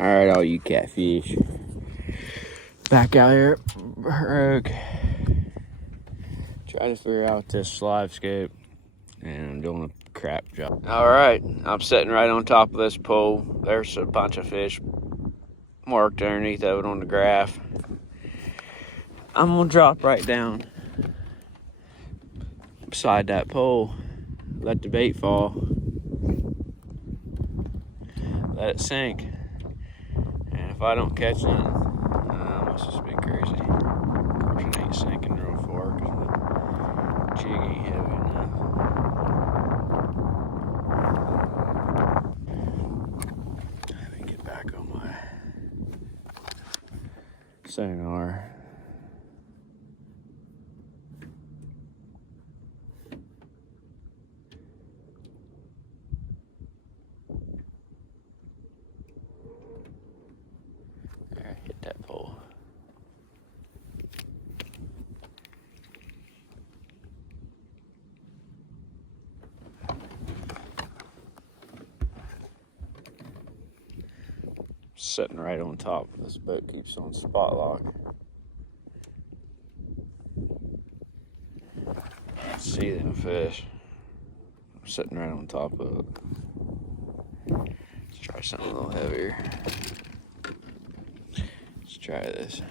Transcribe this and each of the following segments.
Alright, all you catfish. Back out here at Brook. Trying to figure out this Livescope. And I'm doing a crap job. Alright, I'm sitting right on top of this pole. There's a bunch of fish marked underneath of it on the graph. I'm gonna drop right down beside that pole. Let the bait fall. Let it sink. And if I don't catch nothing, I must just be crazy. Of course, it ain't sinking real far because the jig ain't heavy enough. Let me get back on my sonar. There, hit that pole. Sitting right on top. This boat keeps on spot lock. See them fish. I'm sitting right on top of it. Let's try something a little heavier. Let's try this.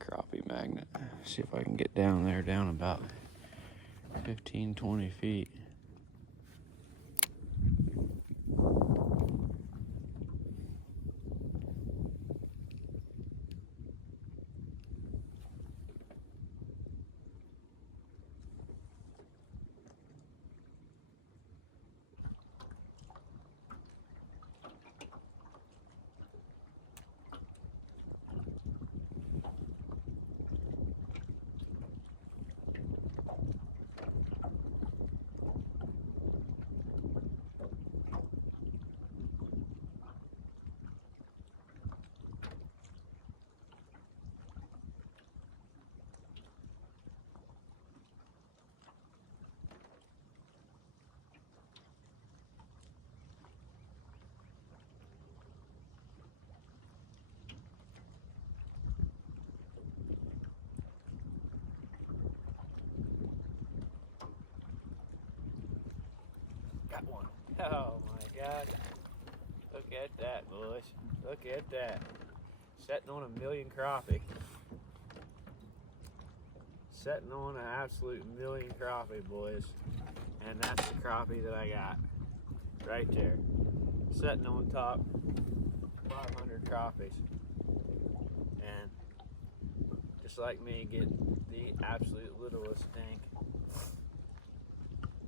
Crappie magnet. See if I can get down there, down about 15-20 feet. Got one. Oh my God. Look at that, boys. Look at that. Setting on a million crappie. Setting on an absolute million crappie, boys. And that's the crappie that I got. Right there. Setting on top 500 crappies. And just like me, get the absolute littlest stink.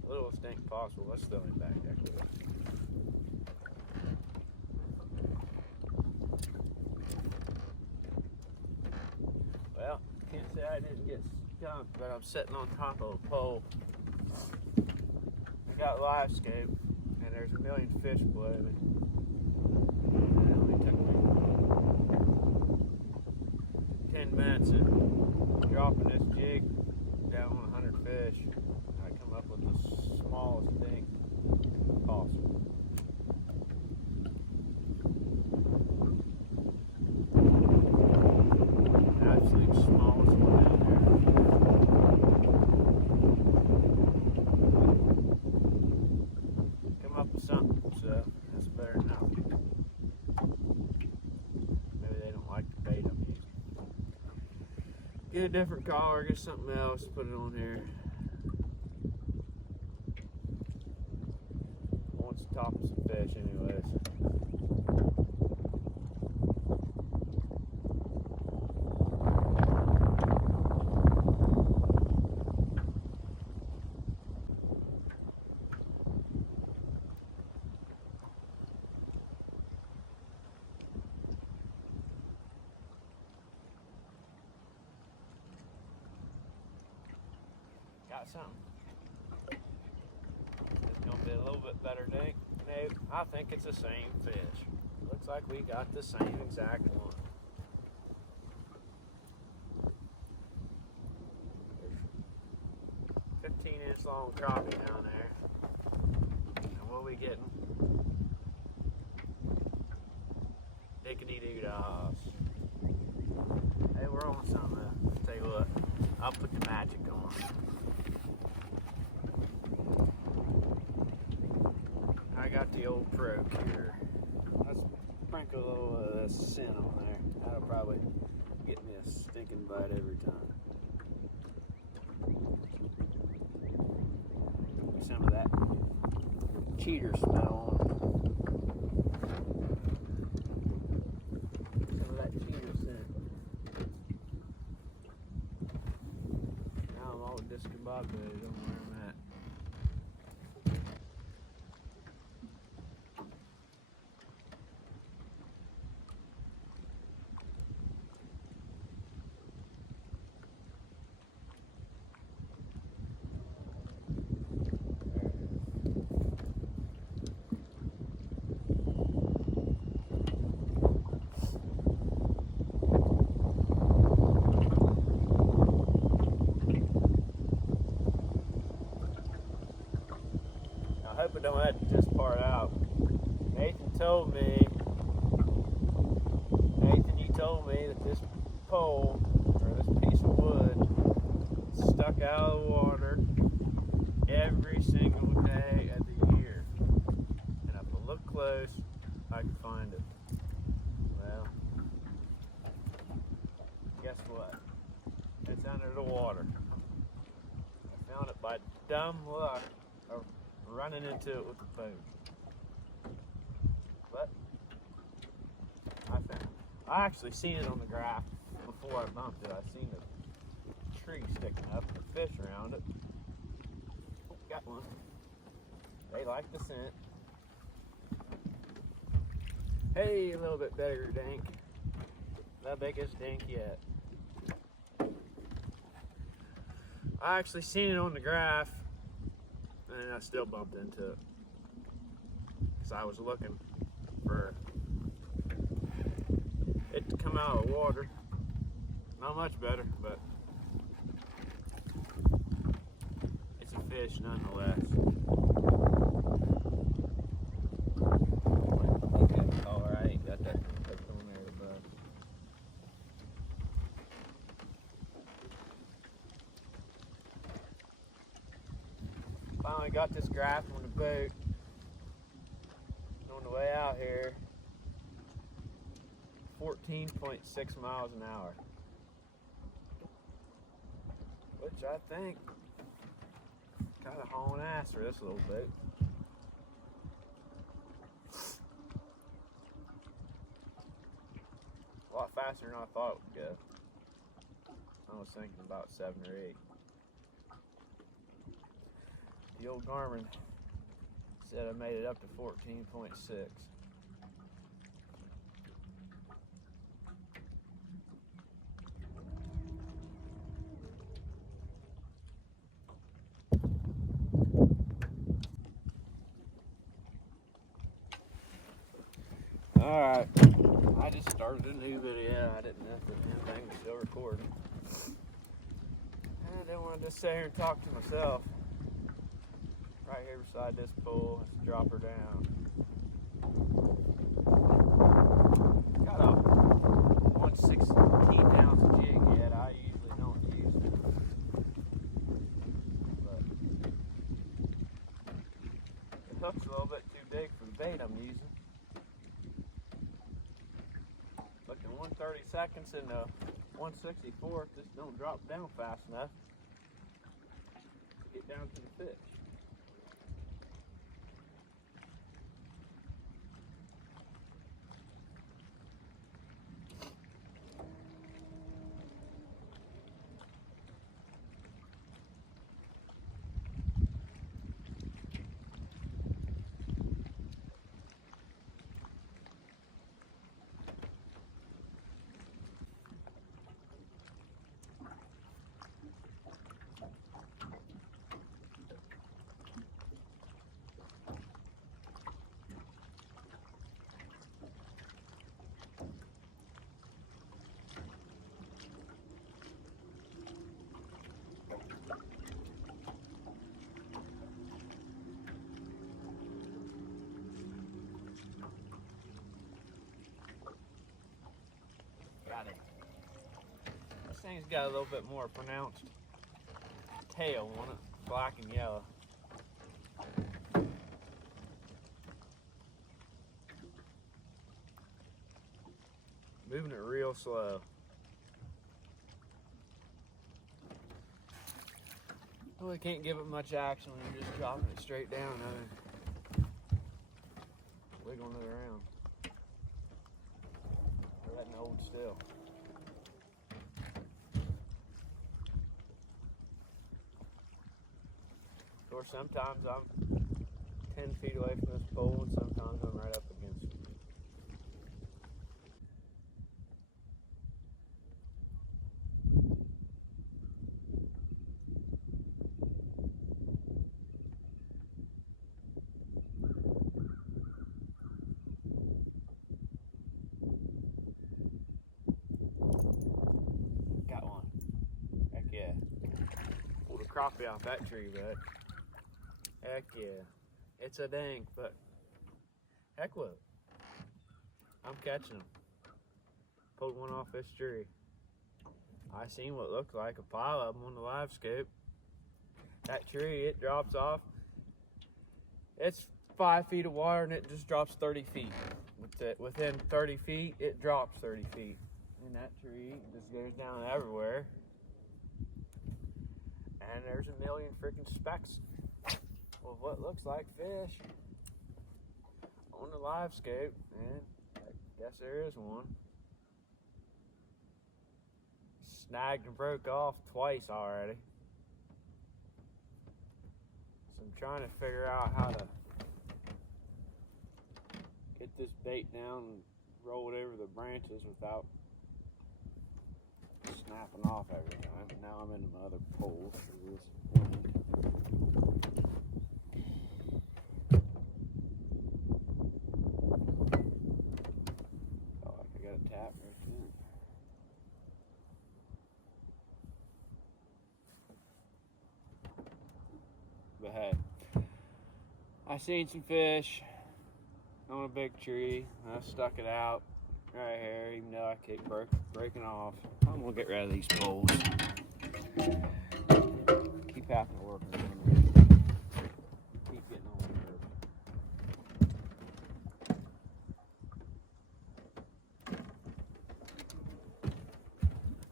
Littlest stink possible. Let's throw it back there. Well, can't say I didn't get skunked, but I'm sitting on top of a pole. I got Livescope, and there's a million fish below me. It only took me 10 minutes of dropping this jig down on 100 fish. I come up with the smallest thing possible. Absolute smallest one down there. Come up with something, so that's better than nothing. Maybe they don't like the bait I'm using. Get a different collar, get something else, put it on here. Wants to top of some fish anyways. Got something. It's gonna be a little bit better day. No, I think it's the same fish. Looks like we got the same exact one. There's 15-inch long crappie down there. what we getting? Dickety doo dahs. Hey, we're on something. Tell you what, I'll put the magic on. I got the old Pro Cure. Let's sprinkle a little scent on there. That'll probably get me a stinking bite every time. Some of that cheater smell on. Some of that cheater scent. Now I'm all discombobulated on where I'm at. I hope I don't edit this part out. Nathan, you told me that this pole, or this piece of wood, stuck out of the water every single day of the year. And if I look close, I can find it. Well, guess what? It's under the water. I found it by dumb luck of running into it with the boat. But I found it. I actually seen it on the graph before I bumped it. I seen the tree sticking up and the fish around it. Oh, got one. They like the scent. Hey, a little bit bigger dink. The biggest dink yet. I actually seen it on the graph and I still bumped into it. Because I was looking for it to come out of the water. Not much better, but it's a fish nonetheless. I ain't got that on there, but finally got this graph on the boat. On the way out here, 14.6 miles an hour, which I think kind of hauling ass for this little boat. A lot faster than I thought it would go. I was thinking about 7 or 8. The old Garmin said I made it up to 14.6. Alright, I just started a new video. I didn't know if the damn thing was still recording. I didn't want to just sit here and talk to myself. Right here beside this pole, let's drop her down. Got a 1/16 ounce jig yet. I usually don't use it. But the hook's a little bit too big for the bait I'm using. Looking 1/32 and a 1/64 just don't drop down fast enough to get down to the fish. thing's got a little bit more pronounced tail on it, black and yellow. Moving it real slow. Really can't give it much action when you're just dropping it straight down. Wiggling it around. Or letting it hold still. Of course, sometimes I'm 10 feet away from this pole and sometimes I'm right up against it. Pulled a crappie off that tree, bud. Heck yeah. It's a dink, but heck with it. I'm catching them. Pulled one off this tree. I seen what looked like a pile of them on the Livescope. That tree, it drops off. It's 5 feet of water and it just drops 30 feet. Within 30 feet, it drops 30 feet. And that tree just goes down everywhere. And there's a million freaking specks of what looks like fish on the Livescope, and I guess there is one. Snagged and broke off twice already. So I'm trying to figure out how to get this bait down and roll it over the branches without snapping off every time. Now I'm into my other poles for this wind. Oh, I got a tap right there. But hey, I seen some fish on a big tree. I stuck it out right here, even though I keep breaking off. I'm gonna get rid of these poles. Keep having to work on them. Keep getting on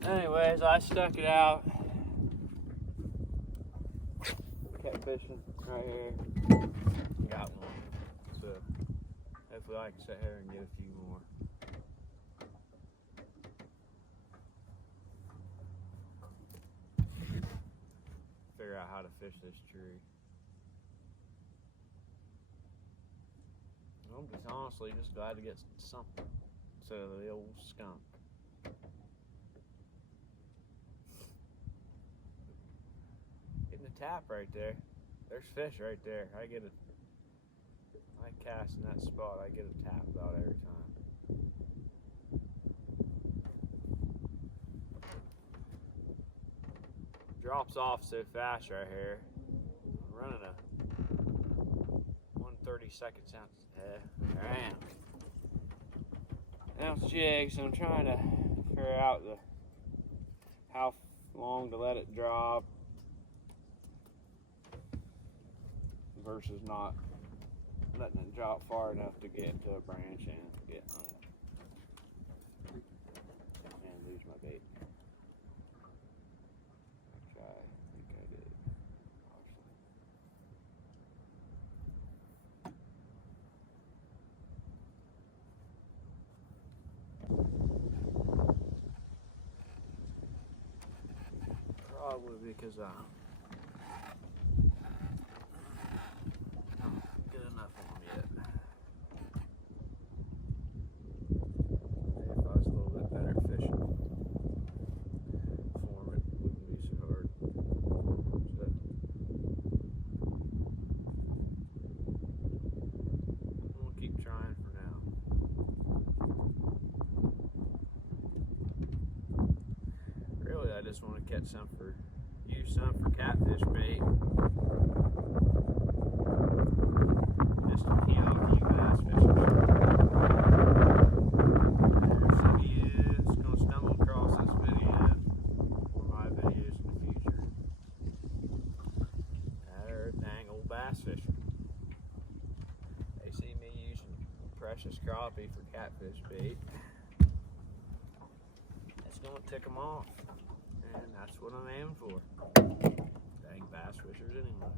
the nerve. Anyways, I stuck it out. Kept fishing right here. Got one. So hopefully I can sit here and get a few more. Figure out how to fish this tree. I'm just honestly just glad to get something instead of the old skunk. Getting a tap right there. There's fish right there. I cast in that spot. I get a tap about every time. Drops off so fast right here. I'm running a 1/32 ounce. There I am. Ounce jig, so I'm trying to figure out how long to let it drop versus not letting it drop far enough to get to a branch and get on it and lose my bait. Actually, I think I did. Probably because I'm good enough on them yet. Maybe if I was a little bit better at fishing for it, wouldn't be so hard. So, I'm gonna keep trying for now. Really, I just want to catch some use some for catfish bait. Just to pee off you bass fishing. There's some of you that's gonna stumble across this video. this crappie for catfish bait. It's gonna tick them off, and that's what I'm aiming for. Dang bass fishers anyway.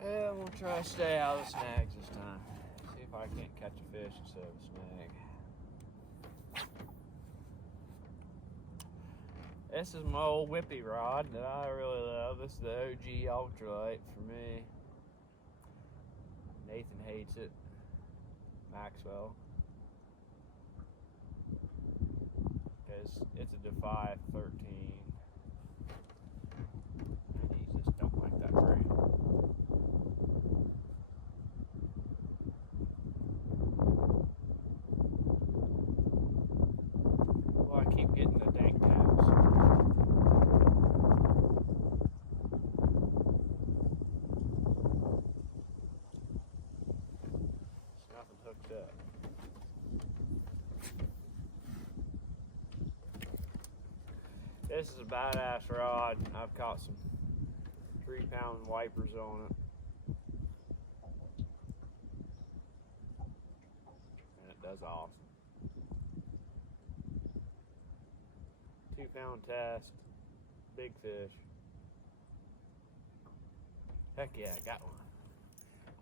Yeah, I'm gonna try to stay out of the snags this time. See if I can't catch a fish instead of a snag. This is my old whippy rod that I really love. This is the OG ultralight for me. Nathan hates it. Maxwell. Because it's a Defy 13. And he just don't like that braid. Well, I keep getting the dang tabs. There's nothing hooked up. This is a badass rod. I've caught some 3-pound wipers on it. And it does awesome. 2-pound test, big fish. Heck yeah, I got one.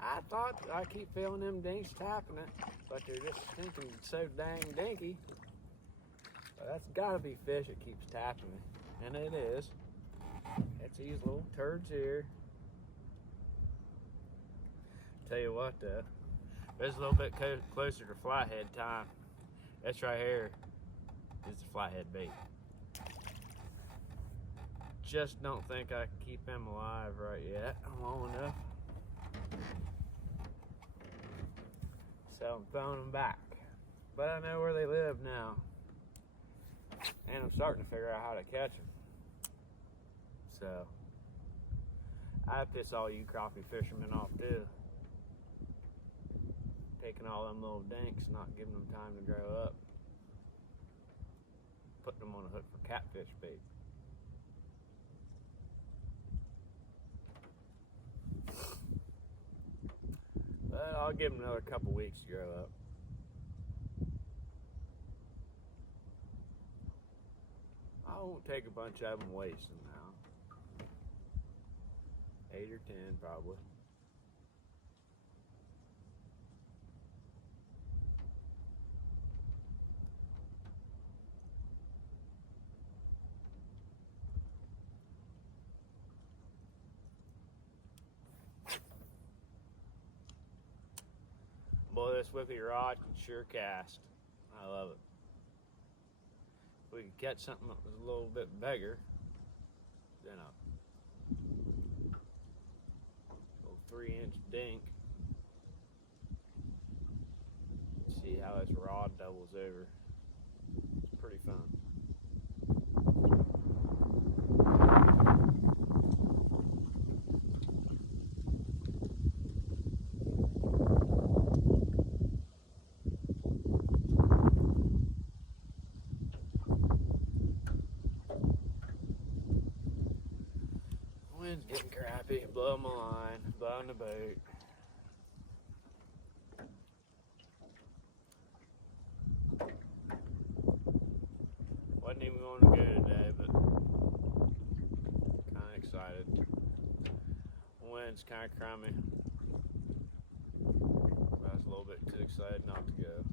I thought I keep feeling them dinks tapping it, but they're just stinking so dang dinky. But that's gotta be fish that keeps tapping me, and it is. It's these little turds here. Tell you what though, it's a little bit closer to flathead time. This right here is the flathead bait. Just don't think I can keep them alive right yet long enough. So I'm throwing them back. But I know where they live now. And I'm starting to figure out how to catch them. So I piss all you crappie fishermen off too. Taking all them little dinks, not giving them time to grow up. Putting them on a hook for catfish bait. But I'll give them another couple weeks to grow up. I won't take a bunch of them wasting now. 8 or 10 probably. Boy, this whippy rod can sure cast. I love it. If we could catch something that was a little bit bigger, then a little 3-inch dink. See how this rod doubles over. It's pretty fun. Wind's getting crappy, blow my line, blowing the boat. Wasn't even going to go today, but kind of excited. Wind's kind of crummy. I was a little bit too excited not to go.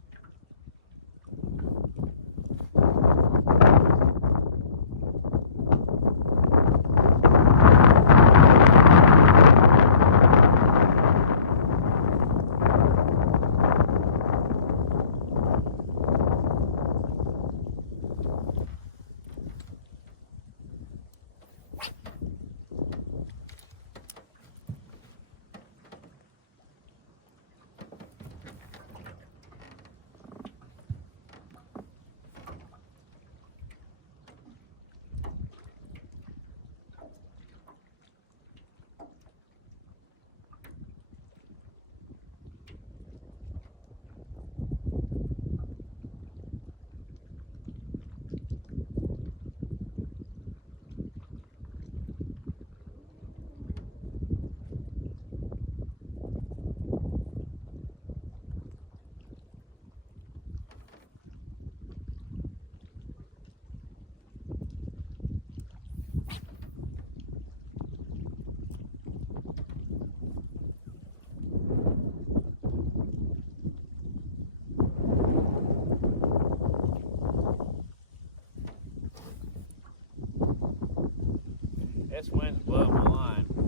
this wind's blowing my line so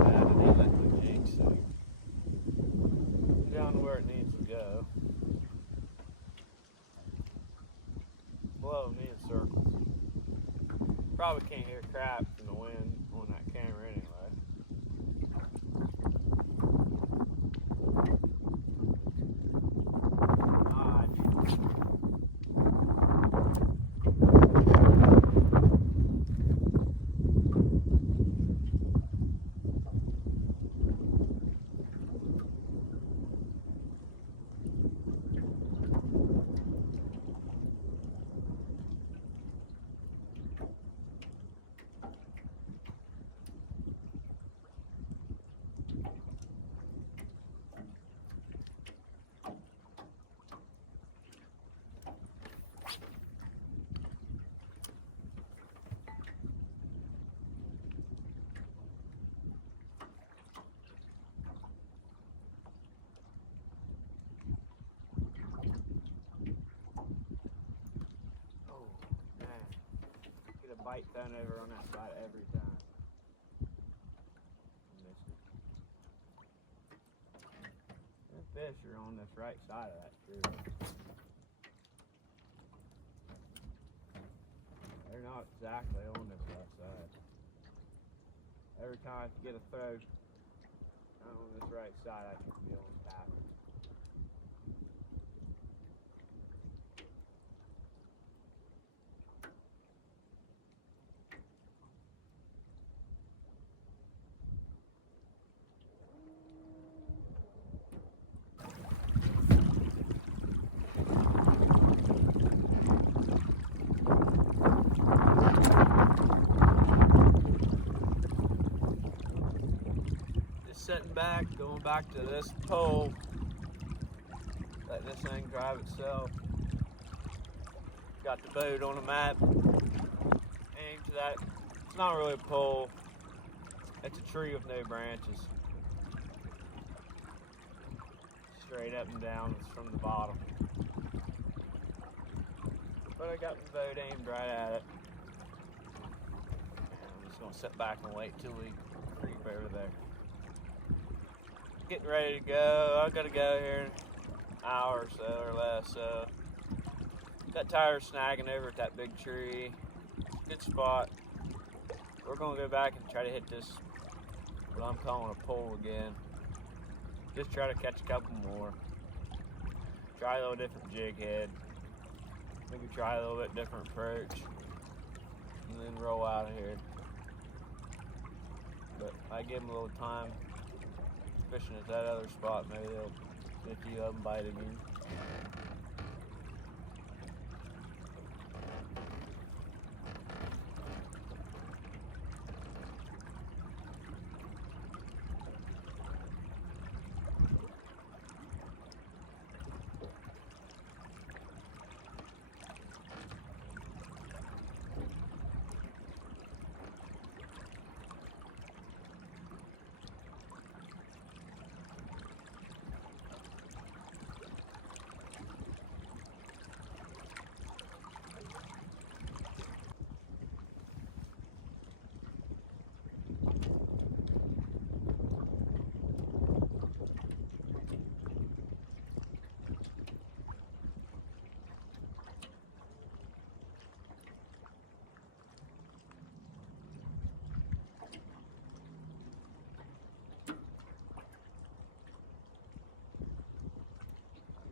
bad it ain't letting me jig, so down to where it needs to go. Blowing me in circles. Probably can't hear crap from the wind on that camera anyway. Bite thrown over on that side every time. The fish are on this right side of that tree. They're not exactly on this left side. Every time I get a throw on this right side, I can feel them tapping. Sitting back, going back to this pole, let this thing drive itself. Got the boat on the map, aimed to that. It's not really a pole, it's a tree with no branches. Straight up and down, it's from the bottom. But I got the boat aimed right at it. And I'm just gonna sit back and wait till we creep over there. Getting ready to go. I gotta go here in an hour or so or less. So got tired of snagging over at that big tree. Good spot. We're gonna go back and try to hit this, what I'm calling a pole again. Just try to catch a couple more. Try a little different jig head. Maybe try a little bit different approach. And then roll out of here. But I give them a little time. Fishing at that other spot, maybe they'll 50 of them bite again.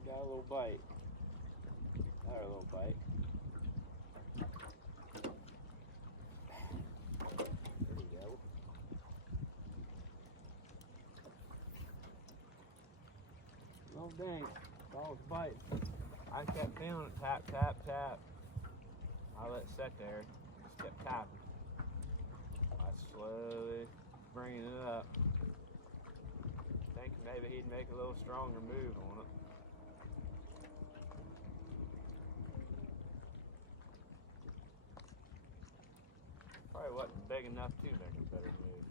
Got a little bite. Got a little bite. There we go. Oh dang, that was a bite. I kept feeling it tap, tap, tap. I let it sit there, just kept tapping. I slowly bringing it up. Thinking maybe he'd make a little stronger move on it. Probably wasn't big enough to make a better move.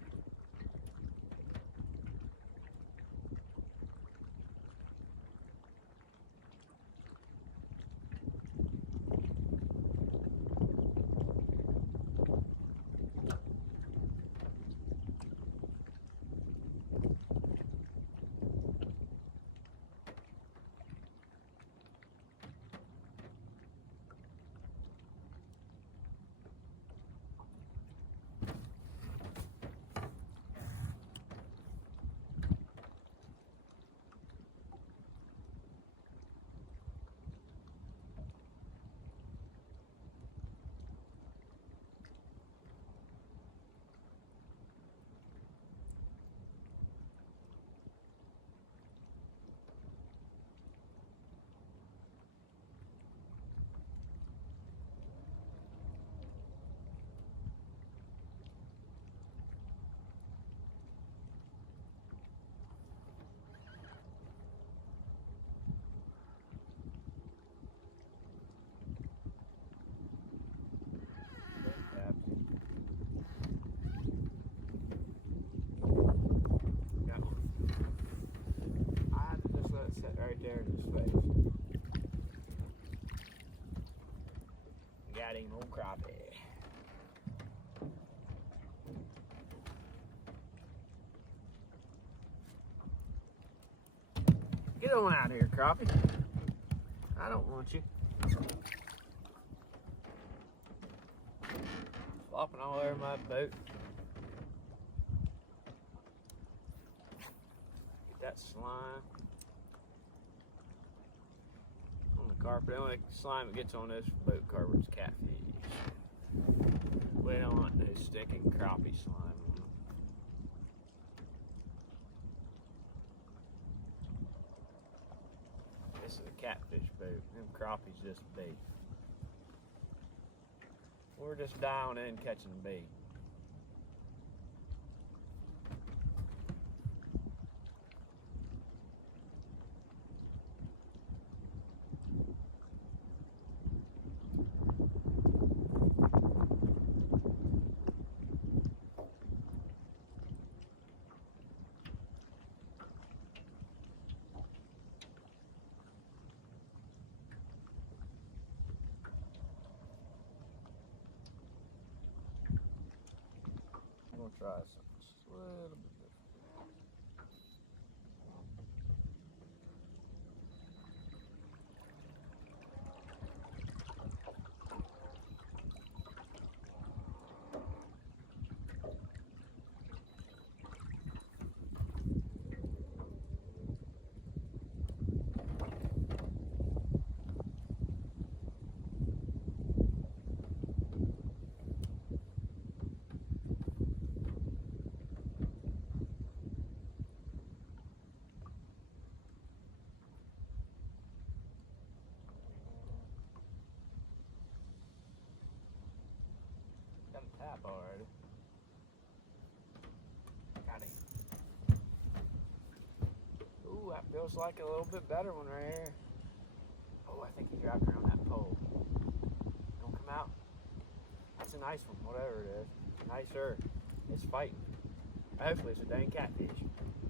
Same old crappie. Get on out of here, crappie. I don't want you. Flopping all over my boat. Get that slime on the carpet. The only slime that gets on this boat carpet is catfish. We don't want no stinking crappie slime on them. This is a catfish boat. Them crappies just bait. We're just dialing in catching bait. I'm gonna try something just a little bit different. Got a tap already. Got him. Ooh, that feels like a little bit better one right here. Oh, I think he dropped around that pole. Don't come out. That's a nice one, whatever it is. Nicer. It's fighting. Hopefully it's a dang catfish.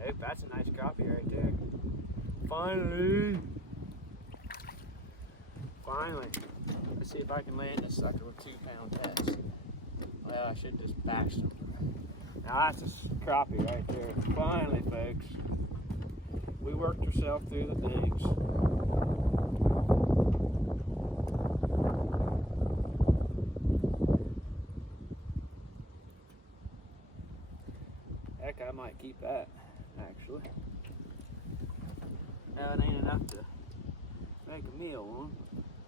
Oh, that's a nice crappie right there. Finally. Finally. Let's see if I can land this sucker with 2 pound test. Well, I should just bash them. Now that's a crappie right there. Finally, folks. We worked ourselves through the digs. Heck, I might keep that, actually. Now it ain't enough to make a meal on.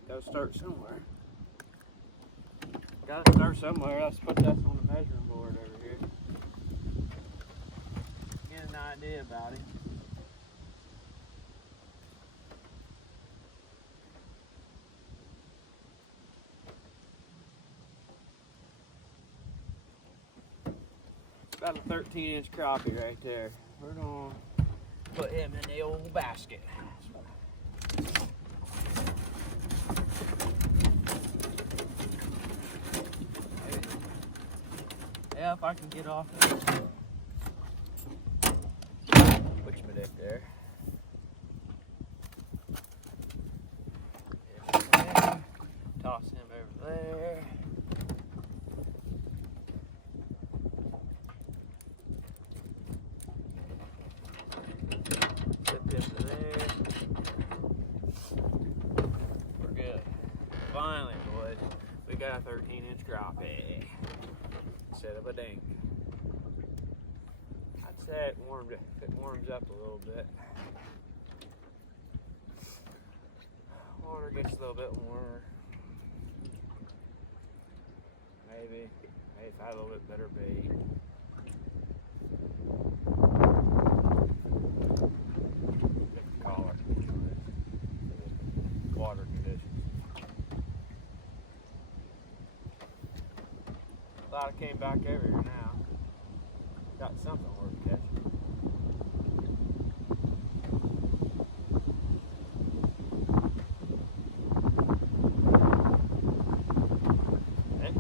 Gotta start somewhere. Gotta start somewhere. Let's put this on the measuring board over here. Get an idea about it. It's about a 13-inch crappie right there. We're gonna put him in the old basket. Yeah, if I can get off there. Whatchamadick there. Toss him over there. Flip him to there. We're good. Finally, boys, we got a 13-inch crappie. Instead of a dink. I'd say it warms up a little bit. Water gets a little bit warmer. Maybe if I had a little bit better bait. Different color. Water conditions. Glad I came back over here now. Got something worth catching.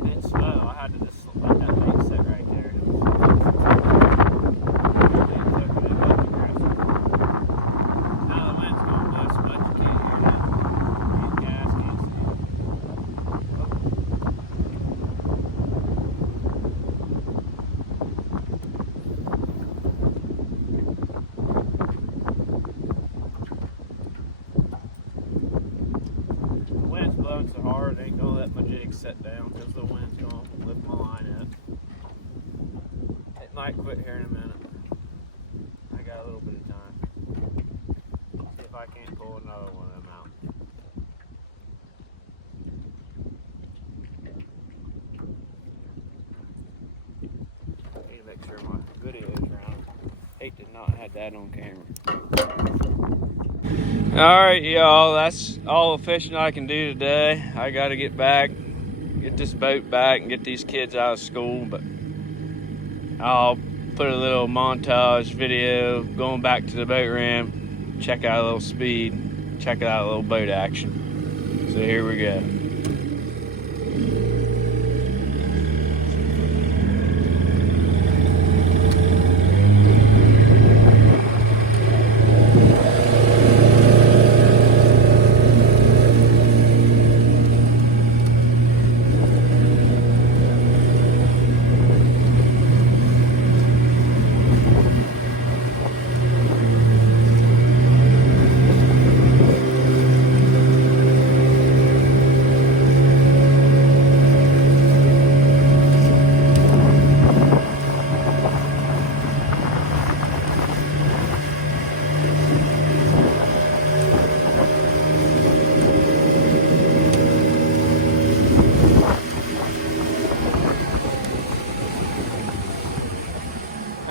It's slow. I had to just let that bait sit right there. Now the wind's going to blow so much you can't hear that. Gas, can't see. Oh. board ain't gonna let my jig set down because the wind's gonna lift my line up. It might quit here in a minute. I got a little bit of time. See if I can't pull another one of them out. Need to make sure my video's running. Hate to not have that on camera. Alright, y'all, that's all the fishing I can do today. I gotta get back, get this boat back, and get these kids out of school, but I'll put a little montage video going back to the boat ramp, check out a little speed, check out a little boat action. So here we go.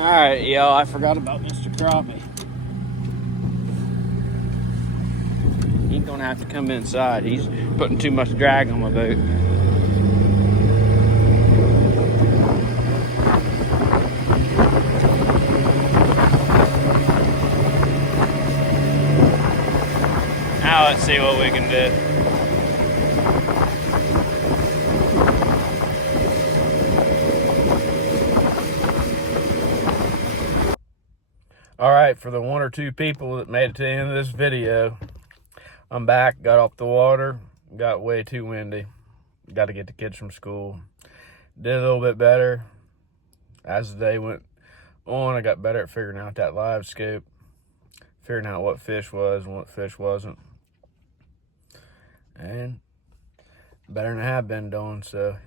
Alright, y'all, I forgot about Mr. Crappie. He's gonna have to come inside. He's putting too much drag on my boat. Now let's see what we can do. All right, for the one or two people that made it to the end of this video, I'm back, got off the water, got way too windy. Got to get the kids from school. Did a little bit better. As the day went on, I got better at figuring out that Livescope, figuring out what fish was and what fish wasn't. And better than I have been doing, so